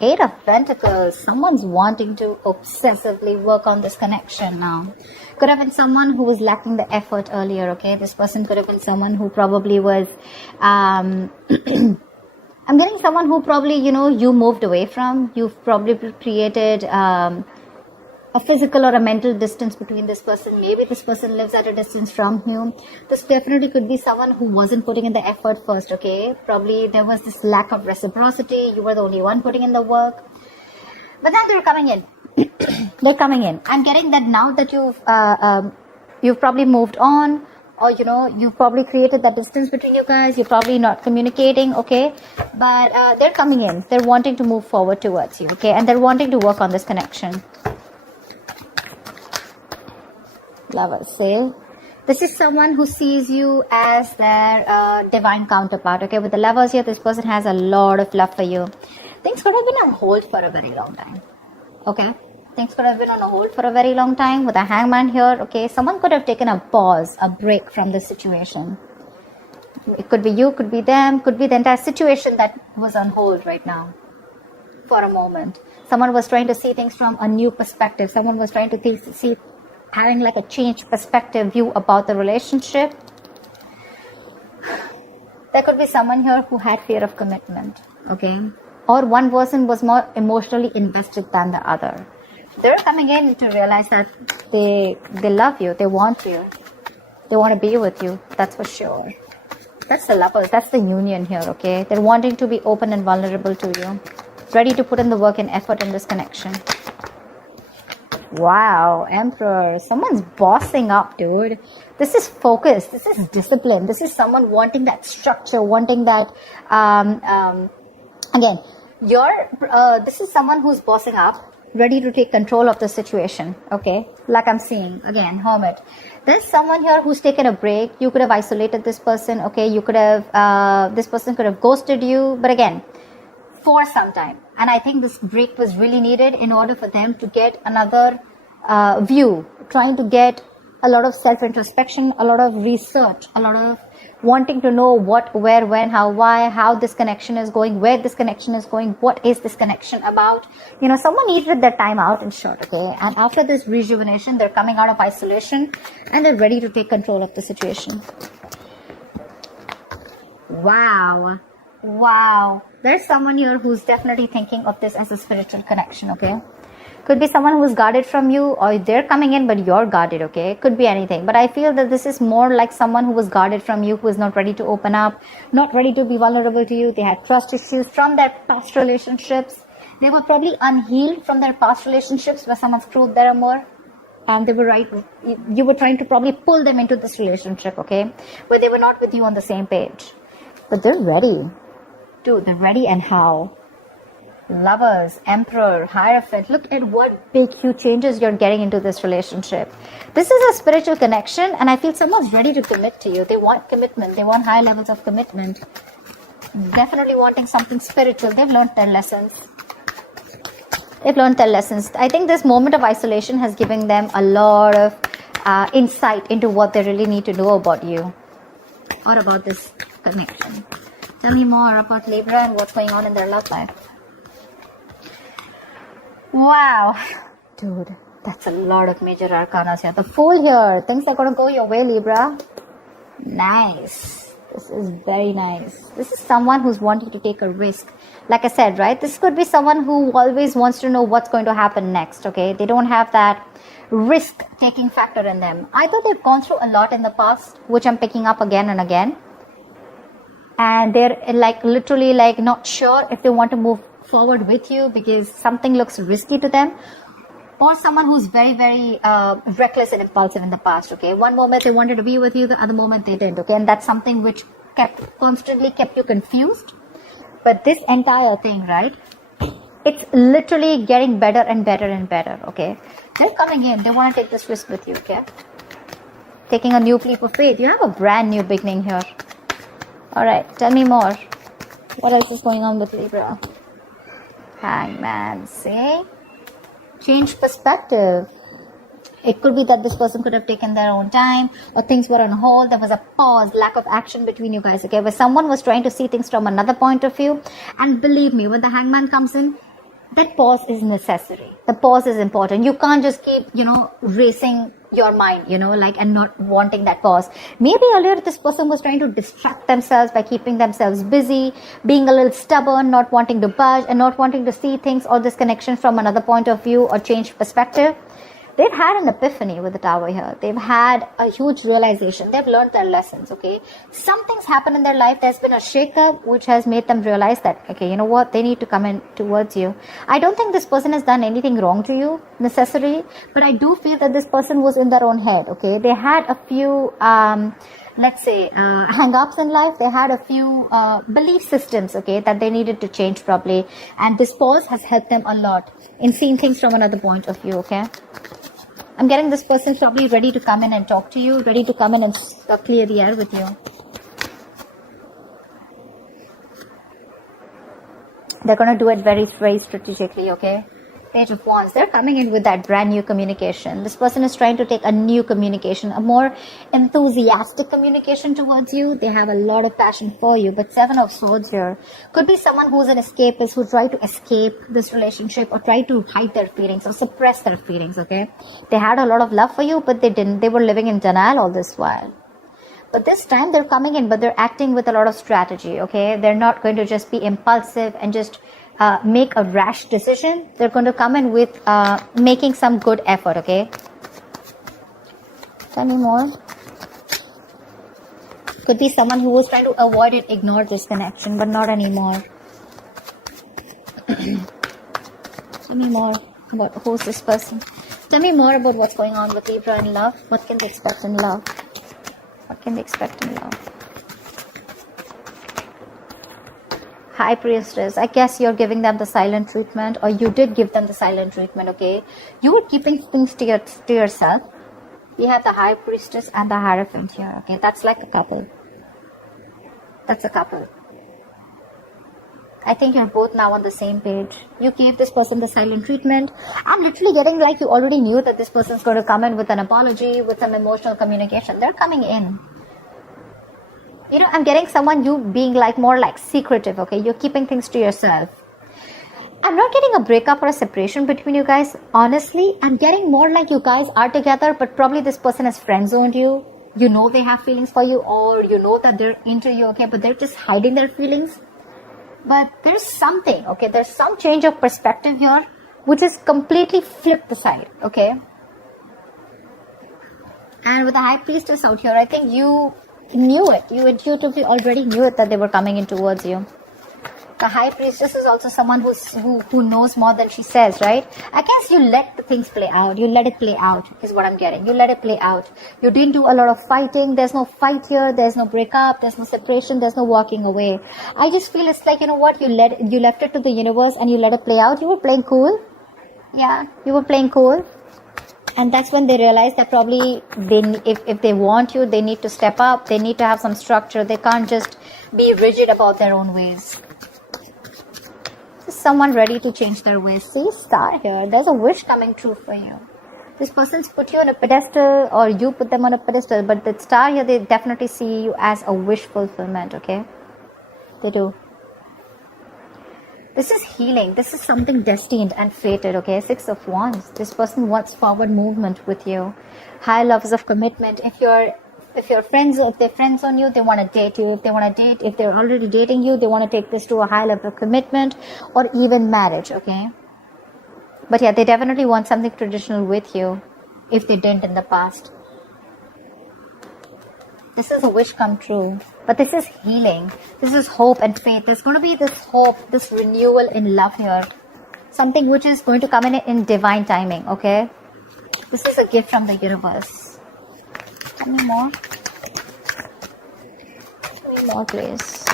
Eight of Pentacles. Someone's wanting to obsessively work on this connection now. Could have been someone who was lacking the effort earlier, okay? This person could have been someone who probably was, I'm getting someone who probably, you moved away from. You've probably created a physical or a mental distance between this person. Maybe this person lives at a distance from you. This definitely could be someone who wasn't putting in the effort first, okay? Probably there was this lack of reciprocity. You were the only one putting in the work. But now they're coming in. They're coming in. I'm getting that now that you've probably moved on, or you've probably created that distance between you guys. You're probably not communicating, okay? But they're coming in. They're wanting to move forward towards you, okay? And they're wanting to work on this connection. Lovers, say this is someone who sees you as their divine counterpart, okay? With the Lovers here, this person has a lot of love for you. Things could have been on hold for a very long time, okay? Things could have been on hold for a very long time. With a Hangman here, okay? Someone could have taken a pause, a break from this situation. It could be you, could be them, could be the entire situation that was on hold right now for a moment. Someone was trying to see things from a new perspective. Someone was trying to see having like a changed perspective view about the relationship. There could be someone here who had fear of commitment, okay? Or one person was more emotionally invested than the other. They're coming in to realize that they love you, they want you, they want to be with you, that's for sure. That's the Lovers, that's the union here, okay? They're wanting to be open and vulnerable to you, ready to put in the work and effort in this connection. Wow, Emperor. Someone's bossing up, dude. This is focus. This is discipline. This is someone wanting that structure, wanting that, again, this is someone who's bossing up, ready to take control of the situation, okay? Like I'm seeing, again, Hermit. There's someone here who's taken a break. You could have isolated this person, okay? You could have, this person could have ghosted you, but again, for some time. And I think this break was really needed in order for them to get another view, trying to get a lot of self-introspection, a lot of research, a lot of wanting to know what, where, when, how, why, how this connection is going, where this connection is going, what is this connection about. Someone needed their time out, in short, okay? And after this rejuvenation, they're coming out of isolation and they're ready to take control of the situation. Wow. Wow. There's someone here who's definitely thinking of this as a spiritual connection, okay? Could be someone who's guarded from you, or they're coming in but you're guarded, okay? Could be anything. But I feel that this is more like someone who was guarded from you, who is not ready to open up, not ready to be vulnerable to you. They had trust issues from their past relationships. They were probably unhealed from their past relationships where someone screwed their amour. They were right. You were trying to probably pull them into this relationship, okay? But they were not with you on the same page. But they're ready. Dude, they're ready, and how? Lovers, Emperor, Hierophant. Look at what big, huge changes you're getting into this relationship. This is a spiritual connection, and I feel someone's ready to commit to you. They want commitment. They want high levels of commitment. Definitely wanting something spiritual. They've learned their lessons. They've learned their lessons. I think this moment of isolation has given them a lot of insight into what they really need to know about you or about this connection. Tell me more about Libra and what's going on in their love life. Wow. Dude, that's a lot of major arcanas here. The Fool here. Things are going to go your way, Libra. Nice. This is very nice. This is someone who's wanting to take a risk. Like I said, right? This could be someone who always wants to know what's going to happen next, okay? They don't have that risk-taking factor in them. Either they've gone through a lot in the past, which I'm picking up again and again, and they're like literally like not sure if they want to move forward with you because something looks risky to them, or someone who's very, very reckless and impulsive in the past, okay? One moment they wanted to be with you, the other moment they didn't, okay? And that's something which constantly kept you confused. But this entire thing, right, it's literally getting better and better and better, okay? They're coming in, they want to take this risk with you, okay? Taking a new leap of faith. You have a brand new beginning here. Alright, tell me more. What else is going on with Libra? Hangman, see? Change perspective. It could be that this person could have taken their own time, or things were on hold. There was a pause, lack of action between you guys, okay? Where someone was trying to see things from another point of view. And believe me, when the Hangman comes in, that pause is necessary. The pause is important. You can't just keep, racing your mind, like, and not wanting that pause. Maybe earlier this person was trying to distract themselves by keeping themselves busy, being a little stubborn, not wanting to budge, and not wanting to see things or this connection from another point of view or change perspective. They've had an epiphany with the Tower here. They've had a huge realization. They've learned their lessons, okay? Something's happened in their life. There's been a shakeup which has made them realize that, okay, you know what? They need to come in towards you. I don't think this person has done anything wrong to you, necessarily, but I do feel that this person was in their own head, okay? They had a few, hang-ups in life. They had a few belief systems, okay, that they needed to change probably. And this pause has helped them a lot in seeing things from another point of view, okay? I'm getting this person probably ready to come in and talk to you, ready to come in and clear the air with you. They're going to do it very, very strategically, okay? Page of Wands. They're coming in with that brand new communication. This person is trying to take a new communication, a more enthusiastic communication towards you. They have a lot of passion for you. But Seven of Swords here could be someone who's an escapist, who tried to escape this relationship or try to hide their feelings or suppress their feelings, okay? They had a lot of love for you, but they didn't. They were living in denial all this while. But this time they're coming in, but they're acting with a lot of strategy, okay? They're not going to just be impulsive and just make a rash decision. They're going to come in with making some good effort, okay? Tell me more. Could be someone who was trying to avoid it, ignore this connection, but not anymore. Tell me more about who's this person. Tell me more about what's going on with Libra in love. What can they expect in love? What can they expect in love? High Priestess. I guess you're giving them the silent treatment, or you did give them the silent treatment, okay? You were keeping things to yourself. You have the High Priestess and the Hierophant here, okay? That's like a couple. That's a couple. I think you're both now on the same page. You gave this person the silent treatment. I'm literally getting like you already knew that this person's going to come in with an apology, with some emotional communication. They're coming in. I'm getting someone, you being like more like secretive, okay? You're keeping things to yourself. I'm not getting a breakup or a separation between you guys. Honestly, I'm getting more like you guys are together, but probably this person has friend-zoned you. You know they have feelings for you, or you know that they're into you, okay? But they're just hiding their feelings. But there's something, okay? There's some change of perspective here, which is completely flipped the side, okay? And with the High Priestess out here, I think you knew it. You intuitively already knew it that they were coming in towards you. The High Priestess is also someone who knows more than she says, right? I guess you let the things play out. You let it play out is what I'm getting. You let it play out. You didn't do a lot of fighting. There's no fight here. There's no breakup. There's no separation. There's no walking away. I just feel it's like, you know what? You left it to the universe and you let it play out. You were playing cool. Yeah, you were playing cool. And that's when they realize that probably if they want you, they need to step up. They need to have some structure. They can't just be rigid about their own ways. Is someone ready to change their ways? See, Star here. There's a wish coming true for you. This person's put you on a pedestal, or you put them on a pedestal. But the Star here, they definitely see you as a wish fulfillment, okay? They do. This is healing. This is something destined and fated, okay? Six of Wands. This person wants forward movement with you. High levels of commitment. If they're friends on you, they want to date you. If they're already dating you, they want to take this to a high level of commitment or even marriage, okay? But yeah, they definitely want something traditional with you if they didn't in the past. This is a wish come true. But this is healing. This is hope and faith. There's going to be this hope, this renewal in love here. Something which is going to come in divine timing, okay? This is a gift from the universe. Tell me more. Tell me more, please.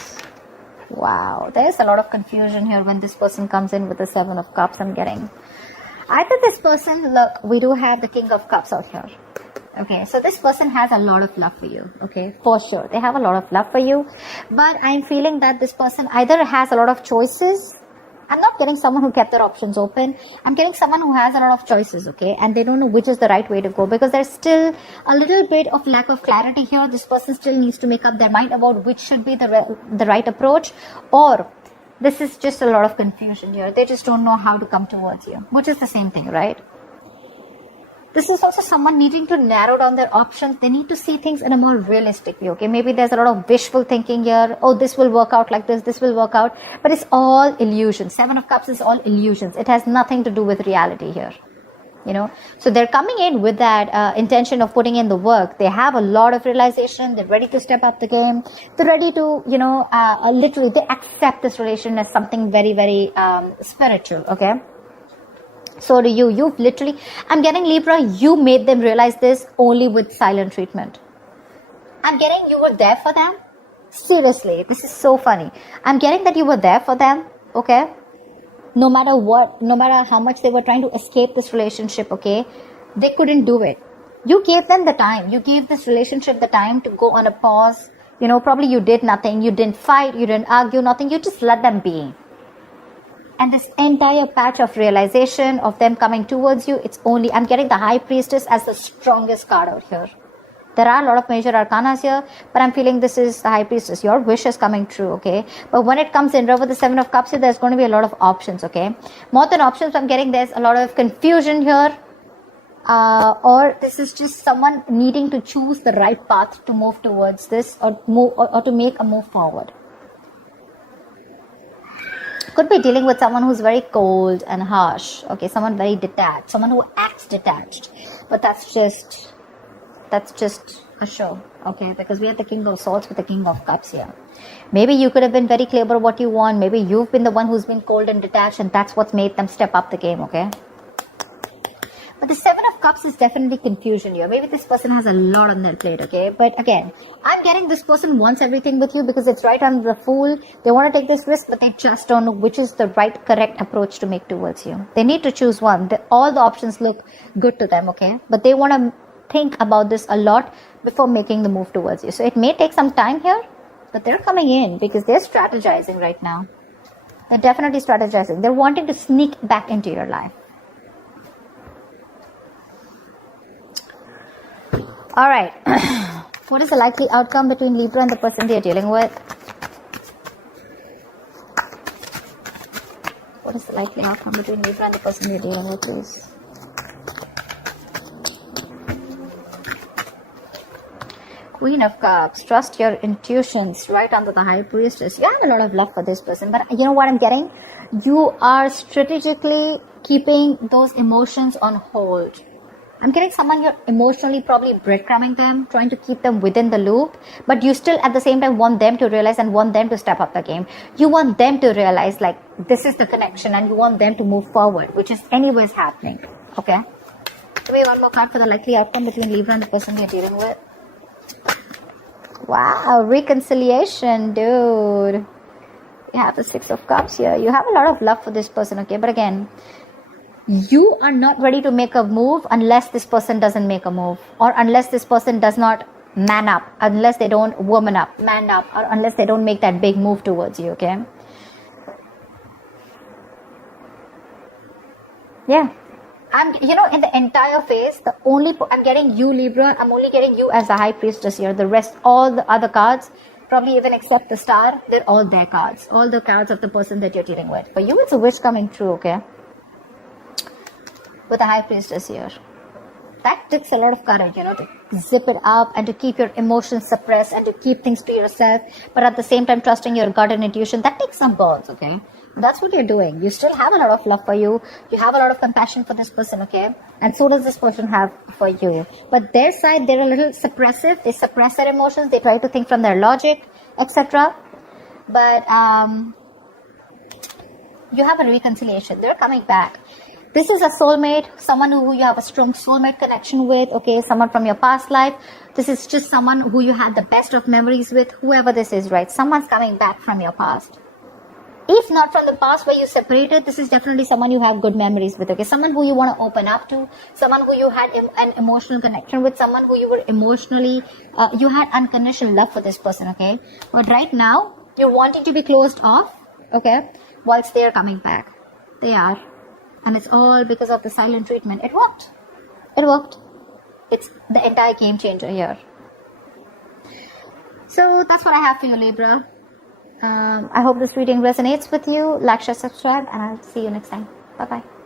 Wow. There's a lot of confusion here when this person comes in with the Seven of Cups I'm getting. Either this person, look, we do have the King of Cups out here. Okay, so this person has a lot of love for you, okay, for sure. They have a lot of love for you, but I'm feeling that this person either has a lot of choices. I'm not getting someone who kept their options open. I'm getting someone who has a lot of choices, okay, and they don't know which is the right way to go because there's still a little bit of lack of clarity here. This person still needs to make up their mind about which should be the right approach, or This is just a lot of confusion here. They just don't know how to come towards you, which is the same thing, right? This is also someone needing to narrow down their options. They need to see things in a more realistic way, okay? Maybe there's a lot of wishful thinking here. Oh, this will work out like this will work out. But it's all illusion. 7 of Cups is all illusions. It has nothing to do with reality here, you know? So they're coming in with that intention of putting in the work. They have a lot of realization. They're ready to step up the game. They're ready to, you know, literally, they accept this relation as something very, very spiritual, okay? So do you. You've literally, I'm getting Libra, you made them realize this only with silent treatment. I'm getting you were there for them. Seriously, this is so funny. I'm getting that you were there for them, okay? No matter what, no matter how much they were trying to escape this relationship, okay? They couldn't do it. You gave them the time. You gave this relationship the time to go on a pause. You know, probably you did nothing. You didn't fight. You didn't argue, nothing. You just let them be. And this entire patch of realization of them coming towards you, it's only, I'm getting the High Priestess as the strongest card out here. There are a lot of major arcanas here, but I'm feeling this is the High Priestess. Your wish is coming true, okay? But when it comes in with the 7 of Cups here, there's going to be a lot of options, okay? More than options, I'm getting there's a lot of confusion here. Or this is just someone needing to choose the right path to move towards this or to make a move forward. Could be dealing with someone who's very cold and harsh, okay? Someone very detached, someone who acts detached. But that's just a show, okay? Because we have the King of Swords with the King of Cups here. Maybe you could have been very clear about what you want. Maybe you've been the one who's been cold and detached, and that's what's made them step up the game, okay? But the 7 of Cups is definitely confusion here. Maybe this person has a lot on their plate, okay? But again, I'm getting this person wants everything with you because it's right on the Fool. They want to take this risk, but they just don't know which is the right, correct approach to make towards you. They need to choose one. All the options look good to them, okay? But they want to think about this a lot before making the move towards you. So it may take some time here, but they're coming in because they're strategizing right now. They're definitely strategizing. They're wanting to sneak back into your life. All right. What is the likely outcome between Libra and the person they are dealing with? What is the likely outcome between Libra and the person they are dealing with, please? Queen of Cups. Trust your intuitions. Right under the High Priestess. You have a lot of love for this person. But you know what I'm getting? You are strategically keeping those emotions on hold. I'm getting someone you're emotionally probably breadcrumbing them, trying to keep them within the loop, but you still at the same time want them to realize and want them to step up the game. You want them to realize like this is the connection and you want them to move forward, which is anyways happening. Okay. Give me one more card for the likely outcome between Libra and the person you're dealing with. Wow, reconciliation, dude. You have the 6 of Cups here. You have a lot of love for this person, okay? But again, you are not ready to make a move unless this person doesn't make a move, or unless this person does not man up, unless they don't woman up, man up, or unless they don't make that big move towards you, okay? Yeah. In the entire phase, I'm getting you, Libra, I'm only getting you as a High Priestess here. The rest, all the other cards, probably even except the Star, they're all their cards. All the cards of the person that you're dealing with. For you, it's a wish coming true, okay? With a High Priestess here. That takes a lot of courage, to zip it up and to keep your emotions suppressed and to keep things to yourself, but at the same time trusting your gut and intuition. That takes some balls, okay? That's what you're doing. You still have a lot of love for you. You have a lot of compassion for this person, okay? And so does this person have for you. But their side, they're a little suppressive. They suppress their emotions. They try to think from their logic, etc. But you have a reconciliation. They're coming back. This is a soulmate, someone who you have a strong soulmate connection with, okay, someone from your past life. This is just someone who you had the best of memories with, whoever this is, right? Someone's coming back from your past. If not from the past where you separated, this is definitely someone you have good memories with, okay? Someone who you want to open up to, someone who you had an emotional connection with, someone who you were emotionally, you had unconditional love for this person, okay? But right now, you're wanting to be closed off, okay? Whilst they're coming back. They are. And it's all because of the silent treatment. It worked. It worked. It's the entire game changer here. So that's what I have for you, Libra. I hope this reading resonates with you. Like, share, subscribe, and I'll see you next time. Bye bye.